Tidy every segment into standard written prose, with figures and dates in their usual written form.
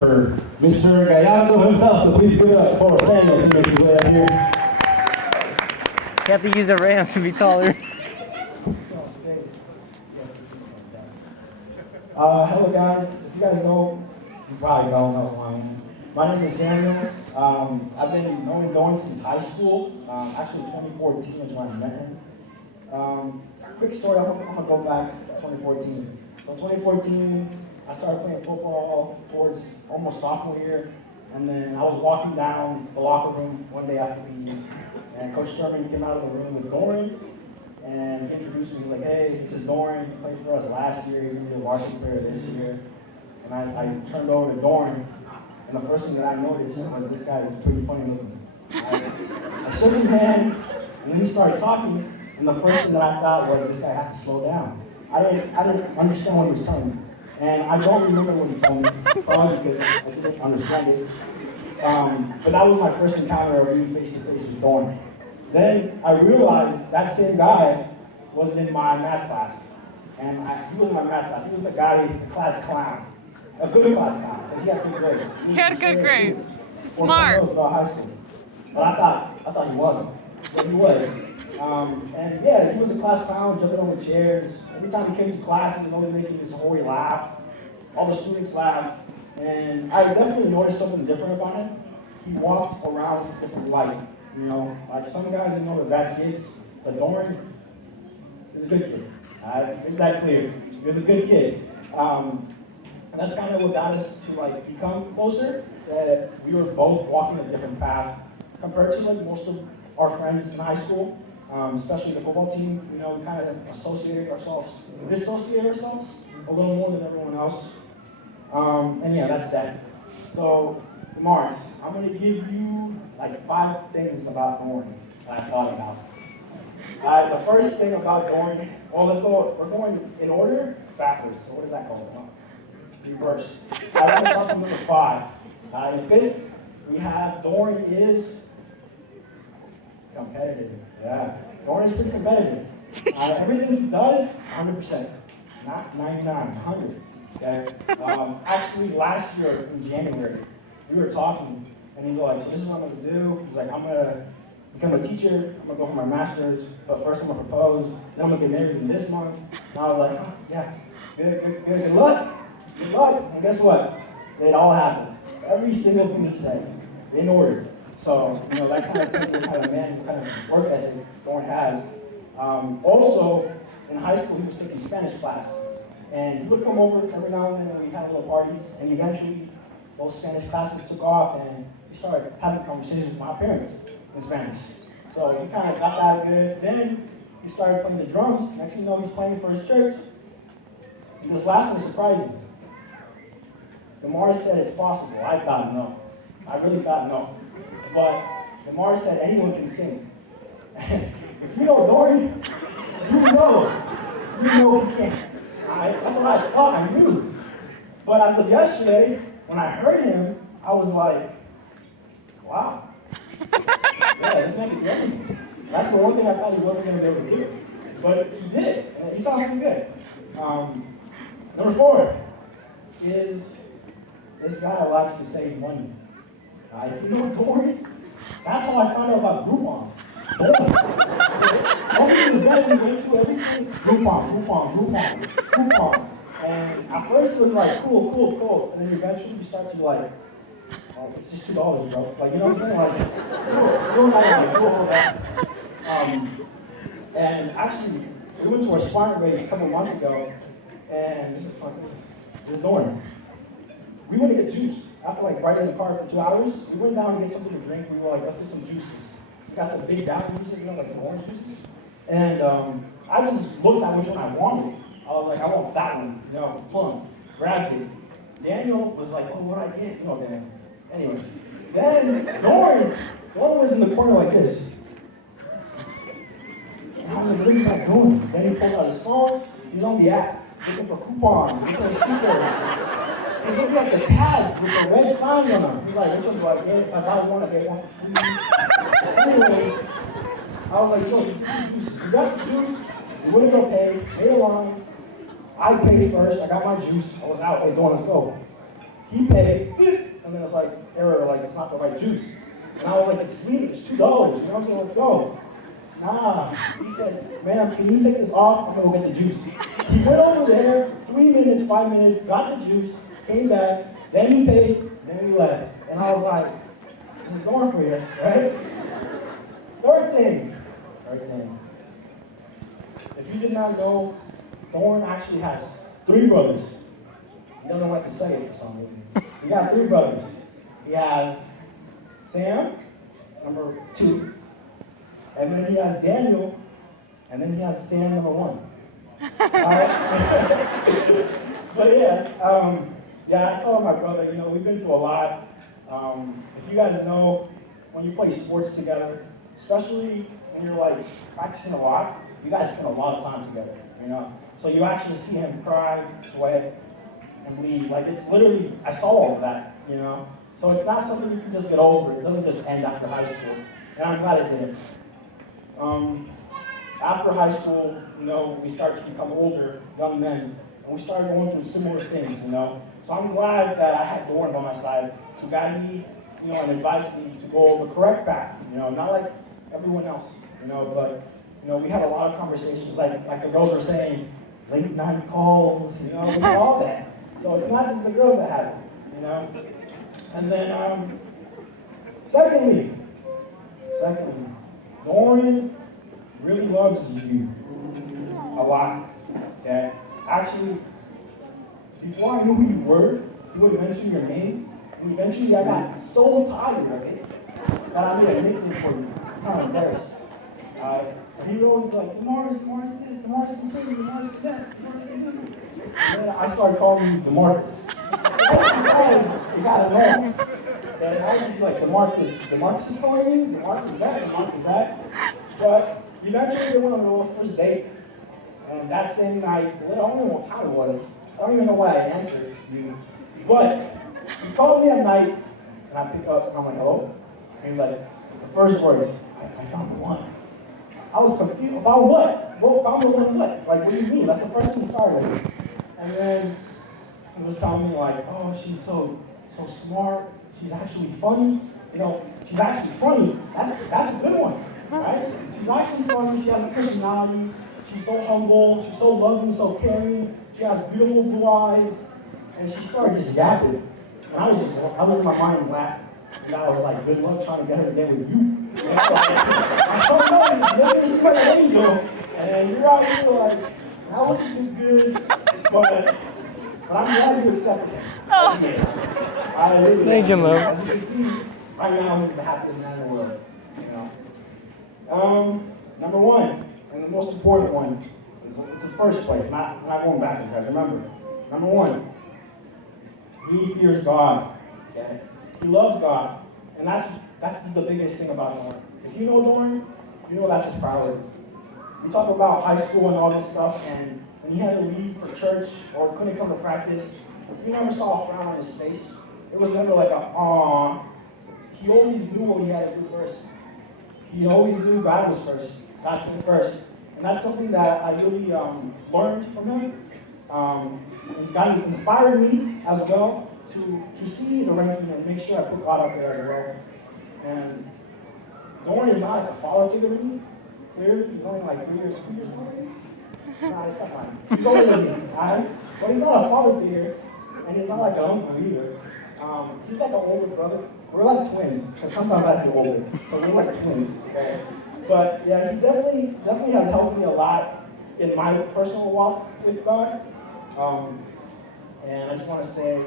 for Mr. Gallardo himself, so please give it up for Samuel to make his way up here. You have to use a ramp to be taller. Hello guys, if you guys know, you probably don't know who I am. My name is Samuel. I've been knowing Dorn since high school. Actually 2014 is when I met him. Quick story, I'm gonna go back to 2014. So 2014, I started playing football towards almost sophomore year, and then I was walking down the locker room one day after PE, and Coach Sherman came out of the room with Doran and introduced me. He was like, "Hey, this is Doran. He played for us last year. He's gonna be a varsity player this year." And I turned over to Doran, and the first thing that I noticed was this guy is pretty funny looking. I shook his hand, and then he started talking, and the first thing that I thought was this guy has to slow down. I didn't understand what he was telling me. And I don't remember what he told me, probably because I didn't understand it. But that was my first encounter of being face to face with Dorn. Then I realized that same guy was in my math class. And he was in my math class. He was the guy, the class clown. A good class clown, because he had good grades. He had good grades. Smart. About high school. But I thought he wasn't. But he was. And yeah, he was a class clown, jumping over chairs. Every time he came to class, he was always making this hoary laugh. All the students laughed. And I definitely noticed something different about him. He walked around different light. You know, like some guys, you know, they're bad kids. But Doran is a good kid. Make that clear. He was a good kid. And that's kind of what got us to like become closer. That we were both walking a different path compared to like most of our friends in high school. Especially the football team, you know, we kind of dissociate ourselves a little more than everyone else. And yeah, that's that. So, Mars, I'm going to give you like 5 things about Dorn that I thought about. The first thing about Dorn, well, we're going in order, backwards. So what is that called? Reverse. I want to start from number 5. In 5th, we have Dorn is competitive. Yeah, Dorn is pretty competitive. Everything he does, 100%. Not 99, 100. Okay? Actually, last year in January, we were talking, and he's like, "So this is what I'm going to do." He's like, "I'm going to become a teacher. I'm going to go for my master's, but first I'm going to propose. Then I'm going to get married in this month." And I was like, "Oh, yeah, good luck. Good luck." And guess what? It all happened. Every single thing he said, in order. So, you know, that kind of thing, what kind of man, what kind of work ethic Dorn has. Also, in high school, he was taking Spanish class. And he would come over every now and then, and we had little parties. And eventually, those Spanish classes took off, and we started having conversations with my parents in Spanish. So he kind of got that good. Then he started playing the drums. Next thing you know, he's playing for his church. And this last one surprised me. Demar said it's possible. I thought no. I really thought no. But Demar said anyone can sing. If you know Dorn, you know he can. That's what I thought, I knew. But as of yesterday, when I heard him, I was like, wow. Yeah, this nigga can do anything. That's the one thing I thought he wasn't going to be able to do. But he did, and he sounds pretty good. Number 4 is this guy likes to save money. If you know Dorn, that's how I found out about Groupons. Only the best we went to everything, Groupon. And at first it was like, cool. And then eventually you start to like, oh, it's just $2, bro. Like, you know what I'm saying? Like, you're not gonna do all that. And actually, we went to our sponsor race a couple months ago, and this is Dorn. We went to get juice. After like riding in the car for 2 hours, we went down to get something to drink. We were like, let's get some juices. We got the big apple juices, you know, like the orange juices. And I just looked at which one I wanted. I was like, I want that one, you know, plum. Grabbed it. Daniel was like, oh, what do I get? You know, Daniel. Anyways, then Dorn was in the corner like this. And I was like, what is that doing? Then he pulled out his phone. He's on the app, looking for coupons, looking for stickers. He's looking at the tags with the red sign on them. He's like, which one do I get? If I buy one, I get one for free. Anyways, I was like, look, you got the juice. You wouldn't go pay a line. I paid first. I got my juice. I was out. Hey, go on, let's go. He paid, and then it's like, error, like it's not the right juice. And I was like, it's sweet, it's $2, you know what I'm saying, let's go. Nah, he said, ma'am, can you take this off? I'm gonna go get the juice. He went over there, 3 minutes, 5 minutes, got the juice, came back, then he paid, then we left. And I was like, this is going for you, right? Third thing. If you did not know, Thorn actually has 3 brothers. He doesn't like to say it for some reason. He got 3 brothers. He has Sam, number 2, and then he has Daniel, and then he has Sam, number 1. Alright? But yeah, I told my brother, you know, we've been through a lot. If you guys know, when you play sports together, especially when you're like practicing a lot, you guys spend a lot of time together, you know? So you actually see him cry, sweat, and bleed. Like it's literally, I saw all of that, you know? So it's not something you can just get over. It doesn't just end after high school. And I'm glad it didn't. After high school, you know, we started to become older, young men, and we started going through similar things, you know? So I'm glad that I had Lauren by my side to guide me, you know, and advise me to go the correct path, you know, not like everyone else, you know, but, you know, we had a lot of conversations, like the girls were saying, late night calls, you know, we had all that. So it's not just the girls that have it, you know? And then, secondly, Lauren really loves you a lot. Okay? Actually, before I knew who you were, he would mention your name, and eventually I got so tired of it that I made a nickname for you. I'm kind of embarrassed. He would always be like, Demarcus this, Demarcus can sing, Demarcus that, Demarcus can do this. And then I started calling you Demarcus. That's because you gotta know. And I was like, Demarcus is calling me, Demarcus that. But eventually we went on our first date. And that same night, I don't know what time it was. I don't even know why I answered you. But he called me at night, and I pick up, and I'm like, hello? And he's like, the first words, I found the one. I was confused about what? Well, found the one what? Like, what do you mean? That's the first thing he started with. And then he was telling me like, oh, she's so smart. She's actually funny. You know, she's actually funny. That's a good one, right? She's actually funny. She has a personality. She's so humble. She's so loving, so caring. She has beautiful blue eyes. And she started just yapping. And I was in my mind laughing. And I was like, good luck trying to get her to get with you. I don't know, you're just like an angel. And you're out here like, not looking too good. But I'm glad you accepted him. Oh. I really Thank you, love. As you can see, right now he's the happiest man in the world. You know. Number 1, and the most important one, it's the first place, not going backwards, guys. Remember, number 1, he fears God. Okay? He loves God. And that's the biggest thing about Lauren. If you know Lauren, you know that's his priority. We talk about high school and all this stuff, and when he had to leave for church or couldn't come to practice, you never saw a frown on his face. It was never like a, aw. He always knew what he had to do first. He always knew God was first. God came first. And that's something that I really learned from him. And God inspired me as well to see the ranking and make sure I put God up there as well. And Lauren is not like a father figure to me. Clearly, he's only like 2 years older than me. Nah, it's not mine. He's older than me, alright? But he's not a father figure, and he's not like an uncle either. He's like an older brother. We're like twins, because sometimes I feel older. So we're like twins, okay? But yeah, he definitely has helped me a lot in my personal walk with God. And I just want to say,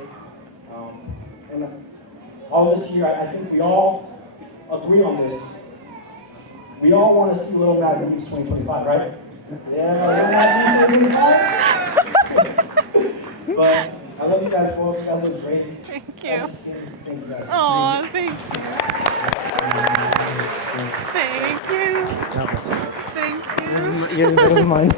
and all this year, I think we all agree on this. We all want to see Little Matt release 2025, right? Yeah, Little Matt release 2025. But I love you guys both. You guys are great. Thank you. Thank you guys. Aw, thank you. Thank you. Thank you. Yours is better than mine.